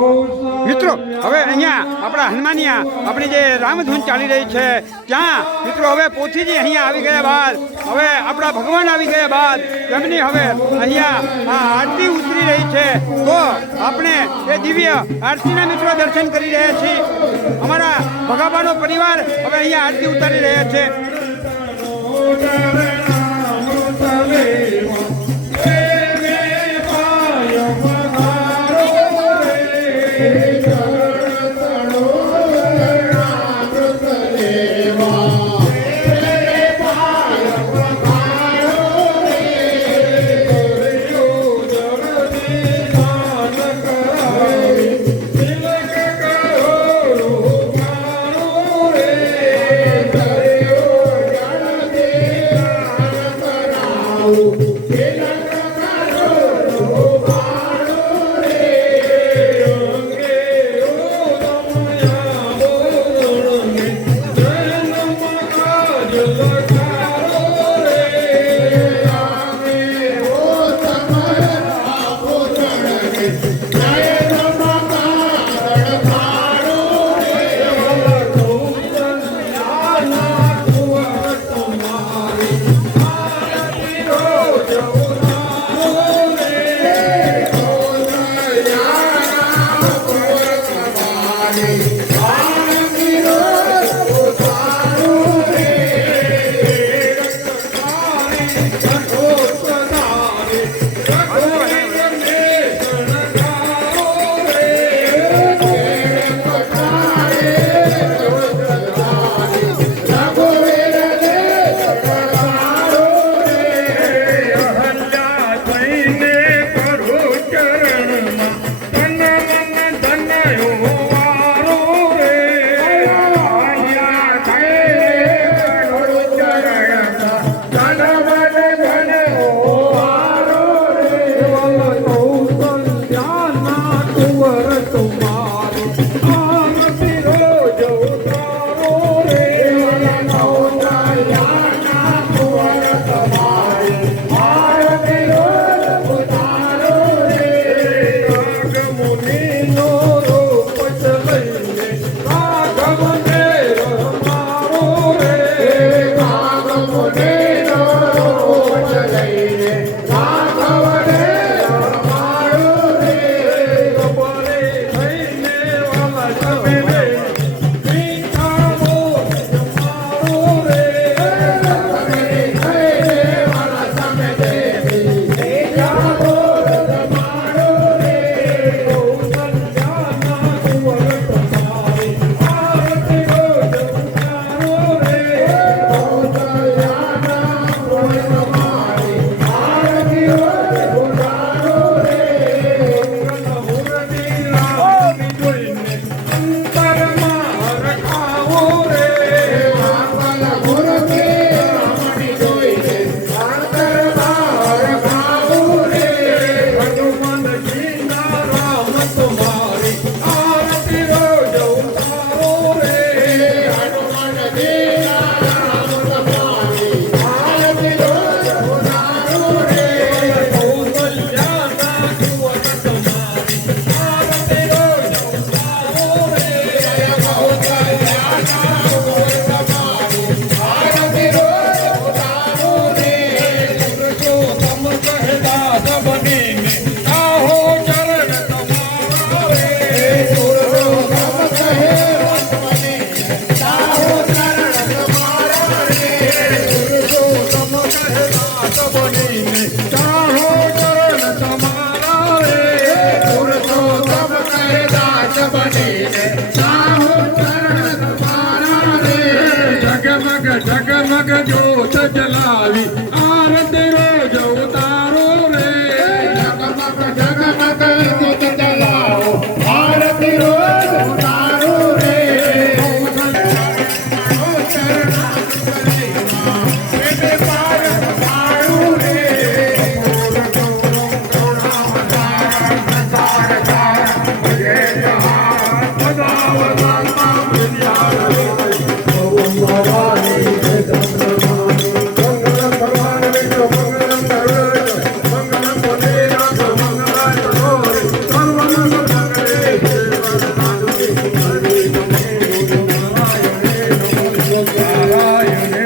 મિત્રો હવે અહીંયા આપણા હનુમાનિયા આપણી જે રામધૂન ચાલી રહી છે ત્યાં મિત્રો હવે પોથીજી અહીંયા આવી ગયા બાદ હવે આપણા ભગવાન આવી ગયા બાદ તેમની હવે અહીંયા આરતી ઉતરી રહી છે તો આપણે એ દિવ્ય આરતીના મિત્રો દર્શન કરી રહ્યા છીએ। અમારા ભગાબાનો પરિવાર હવે અહીંયા આરતી ઉતારી રહ્યા છે। जगमग जोत जलावी आरती रोज उतारो रे जगमग जगमग जोत जलाओ आरती रोज उतारो रे पार જાય રે